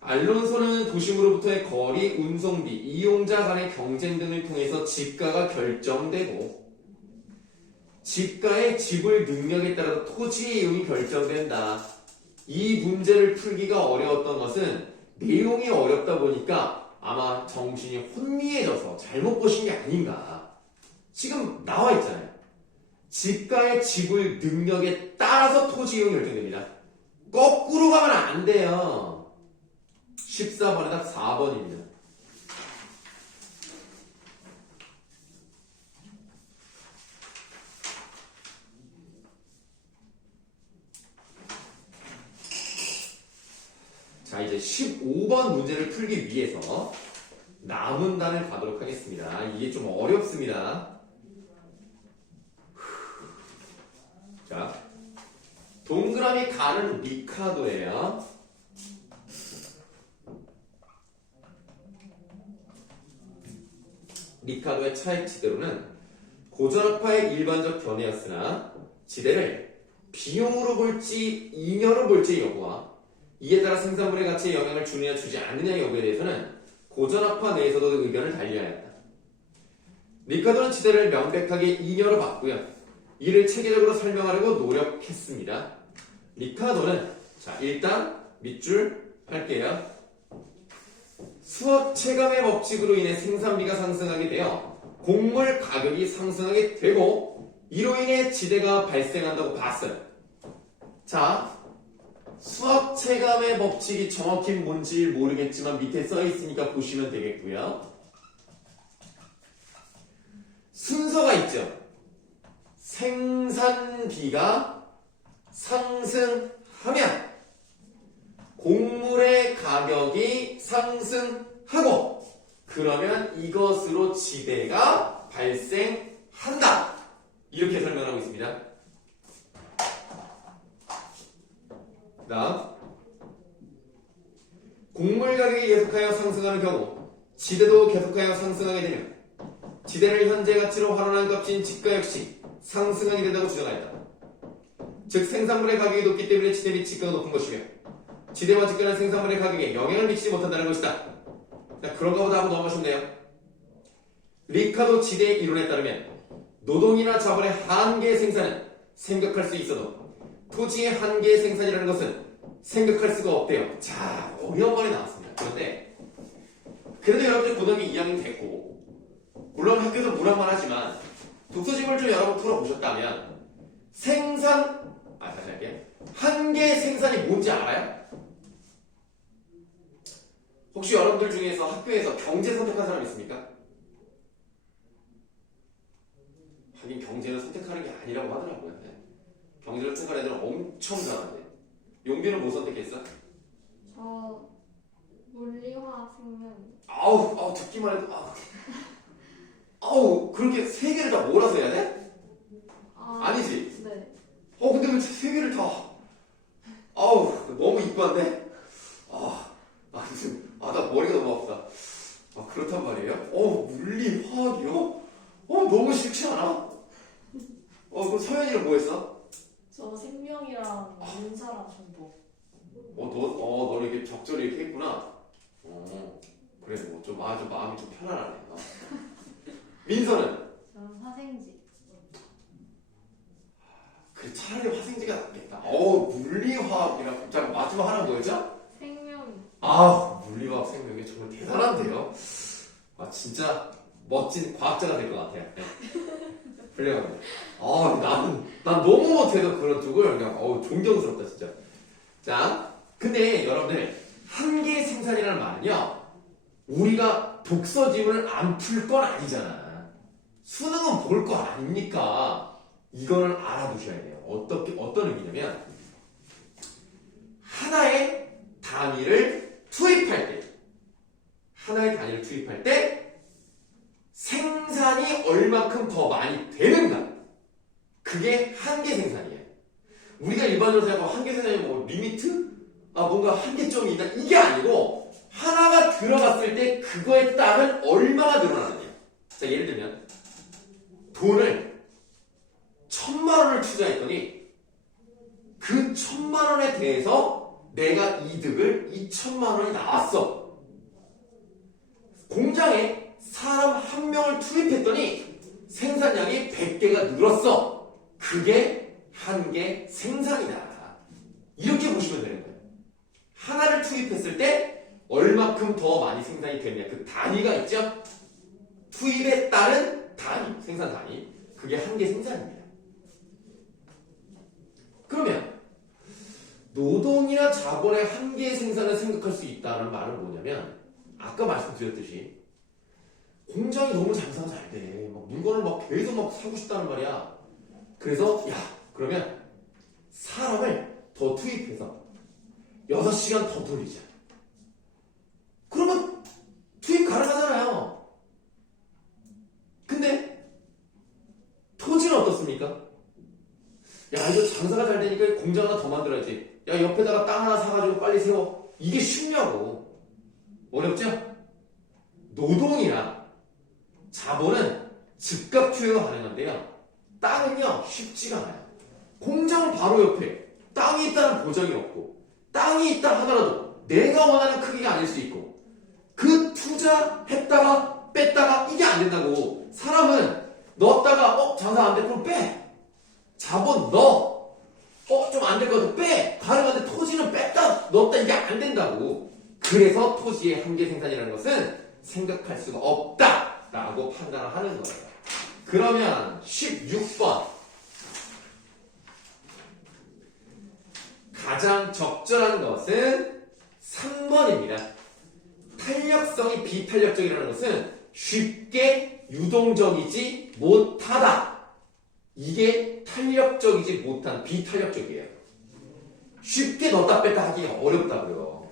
언론소는 도심으로부터의 거리, 운송비, 이용자 간의 경쟁 등을 통해서 지가가 결정되고 지가의 지불 능력에 따라서 토지의 이용이 결정된다. 이 문제를 풀기가 어려웠던 것은 내용이 어렵다 보니까 아마 정신이 혼미해져서 잘못 보신 게 아닌가. 지금 나와 있잖아요. 지가의 지불 능력에 따라서 토지 이용이 결정됩니다. 거꾸로 가면 안 돼요. 14번에 답 4번입니다. 자, 이제 15번 문제를 풀기 위해서 남은 단을 가도록 하겠습니다. 이게 좀 어렵습니다. 자, 동그라미 가는 리카도예요. 리카도의 차액 지대로는 고전학파의 일반적 견해였으나 지대를 비용으로 볼지 잉여로 볼지 여부와 이에 따라 생산물의 가치에 영향을 주느냐 주지 않느냐 여부에 대해서는 고전학파 내에서도 의견을 달리하였다. 리카도는 지대를 명백하게 잉여로 봤고요. 이를 체계적으로 설명하려고 노력했습니다. 리카도는 자 일단 밑줄 할게요. 수학 체감의 법칙으로 인해 생산비가 상승하게 되어 곡물 가격이 상승하게 되고 이로 인해 지대가 발생한다고 봤어요. 자, 수학 체감의 법칙이 정확히 뭔지 모르겠지만 밑에 써 있으니까 보시면 되겠고요. 순서가 있죠. 생산비가 상승하면 곡물의 가격이 상승하고 그러면 이것으로 지대가 발생한다. 이렇게 설명하고 있습니다. 다음 곡물 가격이 계속하여 상승하는 경우 지대도 계속하여 상승하게 되면 지대를 현재 가치로 환원한 값인 지가 역시 상승하게 된다고 주장하였다. 즉 생산물의 가격이 높기 때문에 지대 및 지가가 높은 것이며 지대와 지가는 생산물의 가격에 영향을 미치지 못한다는 것이다. 자, 그런가 보다 하고 넘어가시면 돼요. 리카도 지대의 이론에 따르면 노동이나 자본의 한계의 생산은 생각할 수 있어도 토지의 한계의 생산이라는 것은 생각할 수가 없대요. 자, 어려운 말이 나왔습니다. 그런데 그래도 여러분들 고등학교 2학년 됐고 물론 학교에서 물어만 하지만 독서집을 좀 여러분 풀어보셨다면 다시 할게요. 한계의 생산이 뭔지 알아요? 혹시 여러분들 중에서 학교에서 경제 선택한 사람 있습니까? 하긴 경제는 선택하는 게 아니라고 하더라고요. 네. 경제를 선택한 애들은 엄청 잘하는데. 용비는 뭐 선택했어? 저 물리화 생명. 아우 듣기만 해도 아우 그렇게 세 개를 다 몰아서 해야 돼? 아니지? 네. 근데 왜 세 개를 다 아우 너무 이과인데? 나 머리가 너무 아프다. 그렇단 말이에요? 물리, 화학이요? 너무 싫지 않아? 그럼 서연이는 뭐 했어? 저 생명이랑 문사랑 정보. 너는 이렇게 적절히 이렇게 했구나. 그래, 좀 마음이 좀 편안하네. 민서는? 저는 화생지. 그래, 차라리 화생지가 낫겠다. 물리화학이랑, 자, 마지막 하나 뭐였죠? 생명. 물리화학 생명이 정말 대단한데요? 진짜 멋진 과학자가 될 것 같아요. 네. 훌륭합니다. 난 너무 못해서 그런 쪽을 그냥, 존경스럽다, 진짜. 자, 근데 여러분들, 말은요, 우리가 독서 지문을 안 풀 건 아니잖아. 수능은 볼 거 아닙니까? 이거는 알아두셔야 돼요. 어떤 의미냐면, 하나의 단위를 투입할 때, 생산이 얼마큼 더 많이 되는가? 그게 한계 생산이에요. 우리가 일반적으로 생각하고 한계 생산이 뭐 리미트? 뭔가 한계점이 있다. 이게 아니고 하나가 들어갔을 때 그거에 따른 얼마가 늘어나느냐. 자, 예를 들면 돈을 1,000만 원을 투자했더니 그 1,000만 원에 대해서 내가 이득을 2,000만 원이 나왔어. 공장에 사람 1명을 투입했더니 생산량이 100개가 늘었어. 그게 한계 생산이다. 이렇게 보시면 되는 거예요. 하나를 투입했을 때 얼마큼 더 많이 생산이 되느냐. 그 단위가 있죠? 투입에 따른 단위, 생산 단위. 그게 한계 생산입니다. 그러면 노동이나 자본의 한계 생산을 생각할 수 있다는 말은 뭐냐면 아까 말씀드렸듯이 공장이 너무 장사가 잘 돼. 물건을 계속 사고 싶다는 말이야. 그래서 그러면 사람을 더 투입해서 6시간 더 돌리자. 그러면 투입 가능하잖아요. 근데 토지는 어떻습니까? 이거 장사가 잘 되니까 공장 하나 더 만들어야지. 옆에다가 땅 하나 사가지고 빨리 세워. 이게 쉽냐고. 어렵죠? 노동이나 자본은 즉각 투여가 가능한데요. 땅은요, 쉽지가 않아요. 공장 바로 옆에 땅이 있다는 보장이 없고, 땅이 있다 하더라도 내가 원하는 크기가 아닐 수 있고, 그 투자했다가 뺐다가 이게 안 된다고. 사람은 넣었다가 장사 안 돼? 그럼 빼. 자본 넣어. 좀 안 될 것 같아. 빼. 가능한데 토지는 뺐다 넣었다 이게 안 된다고. 그래서 토지의 한계 생산이라는 것은 생각할 수가 없다라고 판단을 하는 거예요. 그러면 16번 가장 적절한 것은 3번입니다. 탄력성이 비탄력적이라는 것은 쉽게 유동적이지 못하다. 이게 탄력적이지 못한 비탄력적이에요. 쉽게 넣었다 뺐다 하기가 어렵다고요.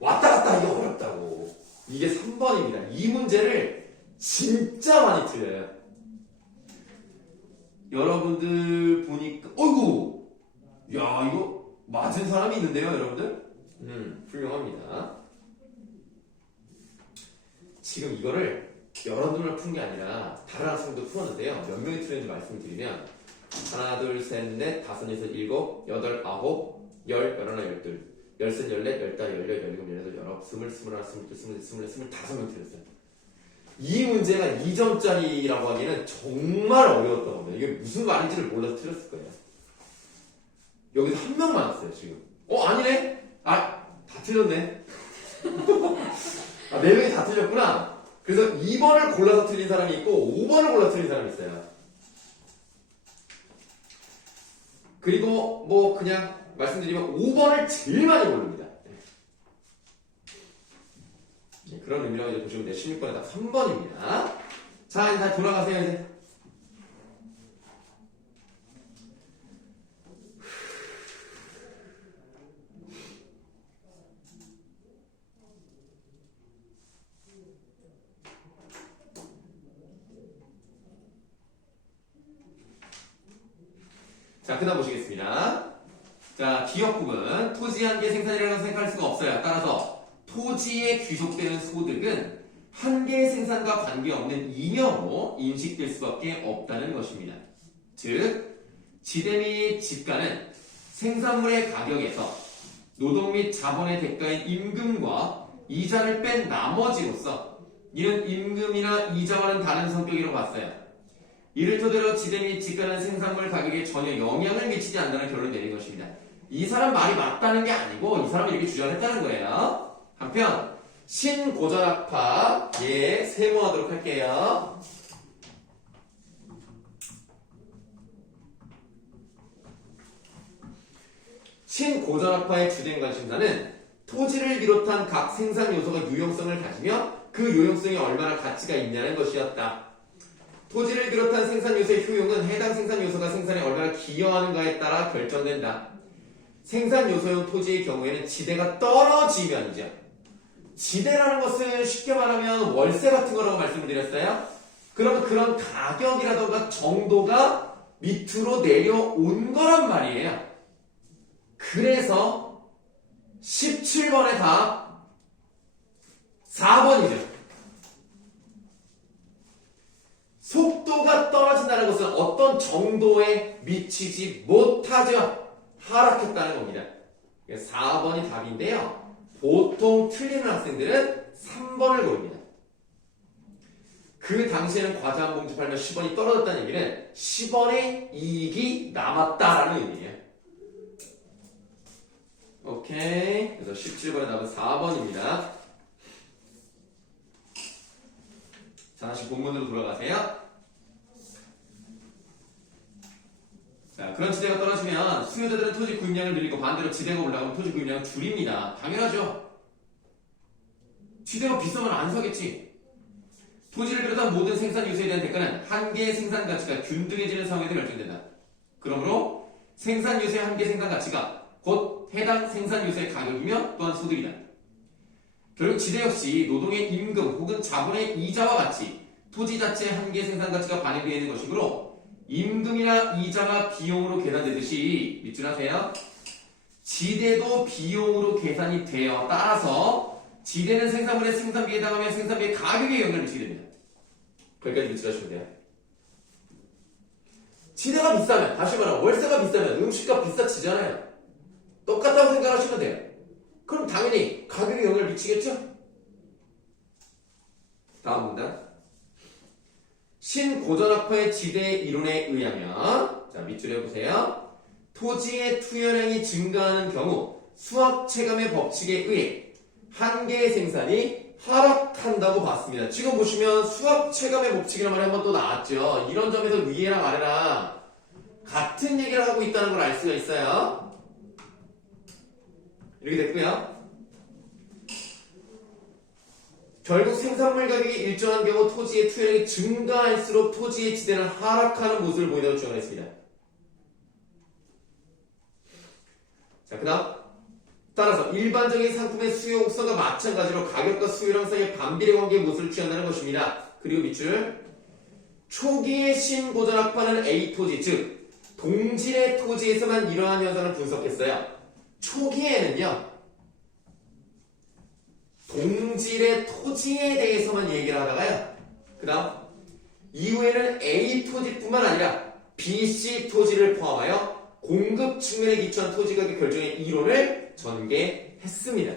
왔다 갔다 하기가 어렵다고. 이게 3번입니다. 이 문제를 진짜 많이 틀려요. 여러분들 보니까 어이구 이거 맞은 사람이 있는데요 여러분들? 훌륭합니다. 지금 이거를 여러분들만 푼 게 아니라 다른 학생도 풀었는데요. 몇 명이 틀렸는지 말씀을 드리면 하나 둘셋넷 다섯 여섯 일곱 여덟 아홉 열 열하나 열둘 열셋 열넷 열다 열여 열일곱 열여덟 열아홉 스물 스물하나 스물둘 스물셋 스물넷 스물다섯 명 틀렸어요. 이 문제가 2점짜리라고 하기에는 정말 어려웠던 겁니다. 이게 무슨 말인지를 몰라서 틀렸을 거예요. 여기서 한 명 맞았어요, 지금. 아니네? 다 틀렸네. 4명이 다 틀렸구나. 그래서 2번을 골라서 틀린 사람이 있고, 5번을 골라서 틀린 사람이 있어요. 그리고 그냥 말씀드리면 5번을 제일 많이 고릅니다. 그런 의미라고 이제 보시면 돼요. 16번에 딱 3번입니다. 자, 이제 다시 돌아가세요, 이제. 자, 그 다음 보시겠습니다. 자, 기업국은 토지 한계 생산이라는 것을 생각할 수가 없어요. 따라서 토지에 귀속되는 소득은 한계 생산과 관계없는 이념으로 인식될 수밖에 없다는 것입니다. 즉, 지대 및 집가는 생산물의 가격에서 노동 및 자본의 대가인 임금과 이자를 뺀 나머지로서 이는 임금이나 이자와는 다른 성격이라고 봤어요. 이를 토대로 지대 및 집가는 생산물 가격에 전혀 영향을 미치지 않는다는 결론을 내린 것입니다. 이 사람 말이 맞다는 게 아니고 이 사람이 이렇게 주장했다는 거예요. 한편 신고전학파 세모하도록 할게요. 신고전학파의 주된 관심사는 토지를 비롯한 각 생산 요소가 유용성을 가지며 그 요용성이 얼마나 가치가 있냐는 것이었다. 토지를 비롯한 생산 요소의 효용은 해당 생산 요소가 생산에 얼마나 기여하는가에 따라 결정된다. 생산 요소용 토지의 경우에는 지대가 떨어지면이죠. 지대라는 것은 쉽게 말하면 월세 같은 거라고 말씀을 드렸어요. 그러면 그런 가격이라던가 정도가 밑으로 내려온 거란 말이에요. 그래서 17번의 답 4번이죠. 속도가 떨어진다는 것은 어떤 정도에 미치지 못하죠. 하락했다는 겁니다. 4번이 답인데요. 보통 틀리는 학생들은 3번을 고릅니다. 그 당시에는 과자 한 봉지 팔면 10원이 떨어졌다는 얘기는 10원의 이익이 남았다라는 의미예요. 오케이. 그래서 17번의 답은 4번입니다. 자, 다시 본문으로 돌아가세요. 자, 그런 지대가 떨어지면 수요자들은 토지 구입량을 늘리고 반대로 지대가 올라가면 토지 구입량을 줄입니다. 당연하죠. 지대가 비싸면 안 사겠지. 토지를 비롯한 모든 생산 요소에 대한 대가는 한계의 생산 가치가 균등해지는 상황에서 결정된다. 그러므로 생산 요소의 한계 생산 가치가 곧 해당 생산 요소의 가격이며 또한 소득이다. 결국 지대 역시 노동의 임금 혹은 자본의 이자와 같이 토지 자체의 한계 생산 가치가 반영되어 있는 것이므로 임금이나 이자가 비용으로 계산되듯이 밑줄 하세요. 지대도 비용으로 계산이 되어 따라서 지대는 생산물의 생산비에 해당하면 생산비의 가격에 영향을 미치게 됩니다. 거기까지 밑줄 하시면 돼요. 지대가 비싸면, 다시 말하면 월세가 비싸면 음식값 비싸지잖아요. 똑같다고 생각하시면 돼요. 그럼 당연히 가격에 영향을 미치겠죠? 다음 문단. 신고전학파의 지대 이론에 의하면, 자, 밑줄에 해보세요. 토지의 투여량이 증가하는 경우 수학 체감의 법칙에 의해 한계의 생산이 하락한다고 봤습니다. 지금 보시면 수학 체감의 법칙이라는 말이 한번 또 나왔죠. 이런 점에서 위에랑 아래랑 같은 얘기를 하고 있다는 걸 알 수가 있어요. 이렇게 됐고요. 결국 생산물 가격이 일정한 경우 토지의 투여량이 증가할수록 토지의 지대는 하락하는 모습을 보인다고 주장했습니다. 자, 그 다음 따라서 일반적인 상품의 수요 곡선과 마찬가지로 가격과 수요량 사이의 반비례 관계의 모습을 취한다는 것입니다. 그리고 밑줄 초기의 신고전학파는 A 토지, 즉 동질의 토지에서만 이러한 현상을 분석했어요. 초기에는요 동질의 토지에 대해서만 얘기를 하다가요 그 다음 이후에는 A 토지뿐만 아니라 B, C 토지를 포함하여 공급 측면에 기초한 토지 가격 결정의 이론을 전개했습니다.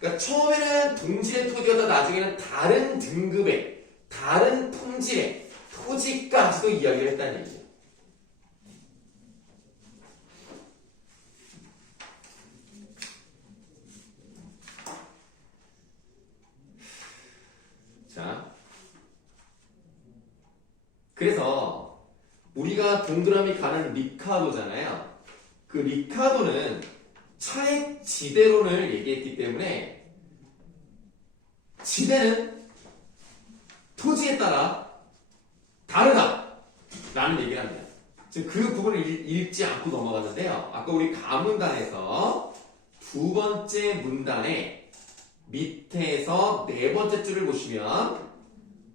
그러니까 처음에는 동질의 토지였다 나중에는 다른 등급의 다른 품질의 토지까지도 이야기를 했다는 얘기죠. 자, 그래서 우리가 동그라미 가는 리카도잖아요. 그 리카도는 차액 지대론을 얘기했기 때문에 지대는 토지에 따라 다르다 라는 얘기를 합니다. 지금 그 부분을 읽지 않고 넘어갔는데요. 아까 우리 가문단에서 두 번째 문단에 밑에서 네 번째 줄을 보시면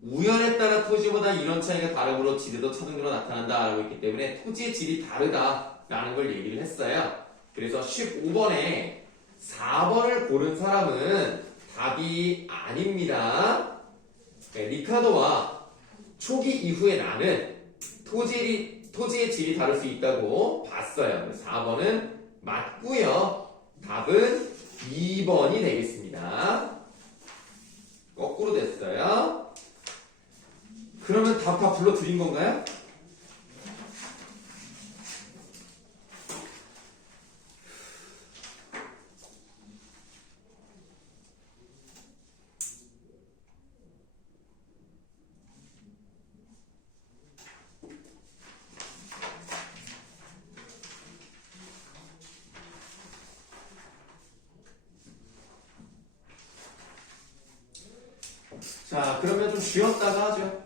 우연에 따라 토지보다 이런 차이가 다르므로 지대도 차등으로 나타난다 라고 했기 때문에 토지의 질이 다르다 라는 걸 얘기를 했어요. 그래서 15번에 4번을 고른 사람은 답이 아닙니다. 네, 리카도와 초기 이후에 나는 토지의 질이 다를 수 있다고 봤어요. 4번은 맞고요. 답은 2번이 되겠습니다. 거꾸로 됐어요. 그러면 답 다 불러드린 건가요? 자, 그러면 좀 쉬었다가 하죠.